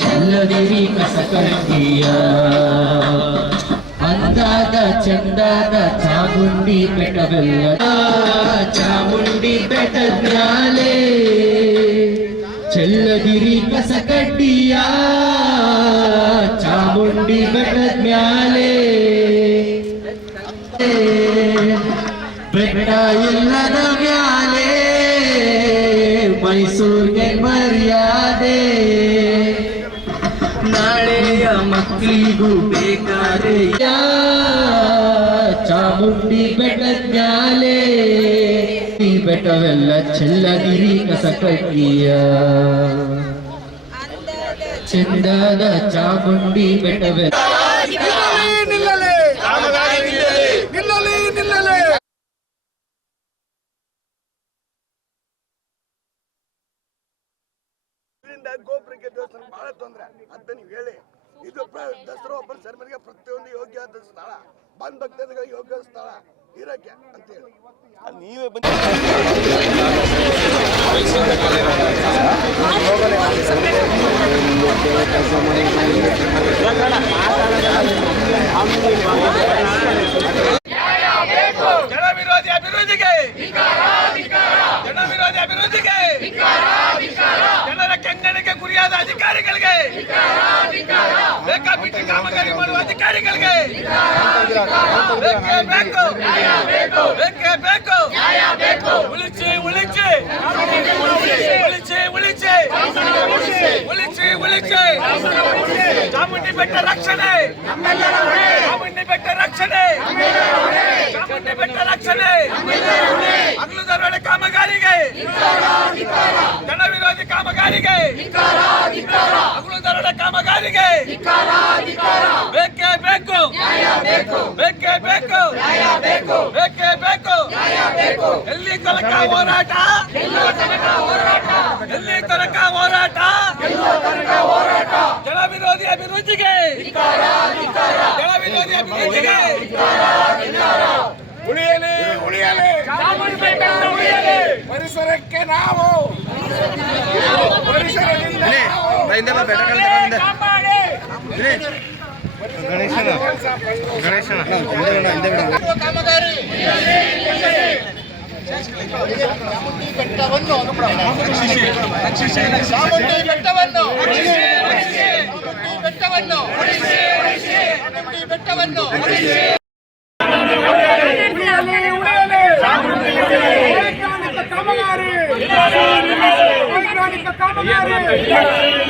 ಚೆಲ್ಲದಿರಿ ಕಸಕಟ್ಟಿಯ ಅಂದಾದ ಚಂದಾದ ಚಾಮುಂಡಿ ಬೆಟ್ಟವೆಲ್ಲ ಚಾಮುಂಡಿ ಬೆಟ್ಟದ ಮ್ಯಾಲೆ ಚೆಲ್ಲದಿರಿ ಕಸಕಟ್ಟಿಯ ಚಾಮುಂಡಿ ಬೆಟ್ಟದ ಮ್ಯಾಲೆ ಬೆಟ್ಟ ಇಲ್ಲದ ಮ್ಯಾಲೆ ಮೈಸೂರಿಗೆ ಮರ್ಯಾದೆ ನಾಳೆಯ ಮಕ್ಕಳಿಗೂ ಬೇಕಾರೆ ಚಾಮುಂಡಿ ಬೆಟ್ಟದ ಮ್ಯಾಲೆ ಈ ಬೆಟ್ಟವೆಲ್ಲ ಚೆಲ್ಲದಿರಿ ಕಸಕಟ್ಟಿಯ ಚಂದದ ಚಾಮುಂಡಿ ಬೆಟ್ಟವೆಲ್ಲ ಗೋಪುರಕ್ಕೆ ದೇವಸ್ಥಾನ ಬಹಳ ತೊಂದರೆ ಅಂತ ನೀವು ಹೇಳಿ. ಇದು ದಸರಾ ಒಬ್ಬರ ಸೆರೆಮನಿಗೆ ಪ್ರತಿಯೊಂದು ಯೋಗ್ಯವಾದ ಸ್ಥಳ, ಬಂದ್ ಭಕ್ತರಿಗೆ ಯೋಗ್ಯ ಸ್ಥಳ ಇರಕ್ಕೆ ಅಂತ ಹೇಳಿ ನೀವೇ ಜನ ವಿರೋಧಿ ಅಭಿವೃದ್ಧಿಗೆ, ಜನ ವಿರೋಧಿ ಅಭಿವೃದ್ಧಿಗೆ, ಜನರ ಕೆಂಗಣಿಗೆ ಗುರಿಯಾದ ಅಧಿಕಾರಿಗಳಿಗೆ, ಬೇಕಾಬಿಟ್ಟಿ ಕಾಮಗಾರಿ ಮಾಡುವ ಅಧಿಕಾರಿಗಳಿಗೆ ಬೇಕೇ ಬೇಕು, ಬೇಕೇ ಬೇಕು. ಉಳಿಸಿ ಉಳಿಸಿ ಉಳಿಸಿ ಉಳಿಸಿ ಉಳಿಸಿ ಉಳಿಸಿ ಚಾಮುಂಡಿ ಬೆಟ್ಟ ರಕ್ಷಣೆ, ಚಾಮುಂಡಿ ಬೆಟ್ಟ ರಕ್ಷಣೆ, ಚಾಮುಂಡಿ ಬೆಟ್ಟ ರಕ್ಷಣೆ. ಹಗಲು ದರೋಡೆ ಕಾಮಗಾರಿಗೆ, ಜನ ವಿರೋಧಿ ಕಾಮಗಾರಿಗೆ, ಹಗಲು ದರೋಡೆ ಕಾಮಗಾರಿಗೆ ಬೇಕೇ ಬೇಕು, ಬೇಕೇ ಬೇಕು, ಬೇಕೇ ಬೇಕು. ಎಲ್ಲಿ ತನಕ ಹೋರಾಟ, ಎಲ್ಲಿ ತನಕ ಹೋರಾಟ, ಜನ ವಿರೋಧಿ ಅಭಿವೃದ್ಧಿಗೆ, ಜನ ವಿರೋಧಿ ಅಭಿವೃದ್ಧಿಗೆ ಉಳಿಯಲಿ, ಉಳಿಯಲಿ, ಪರಿಸರಕ್ಕೆ ನಾವು ಪರಿಸರದಿಂದ ಗಣೇಶನ ಬೆಟ್ಟವನ್ನು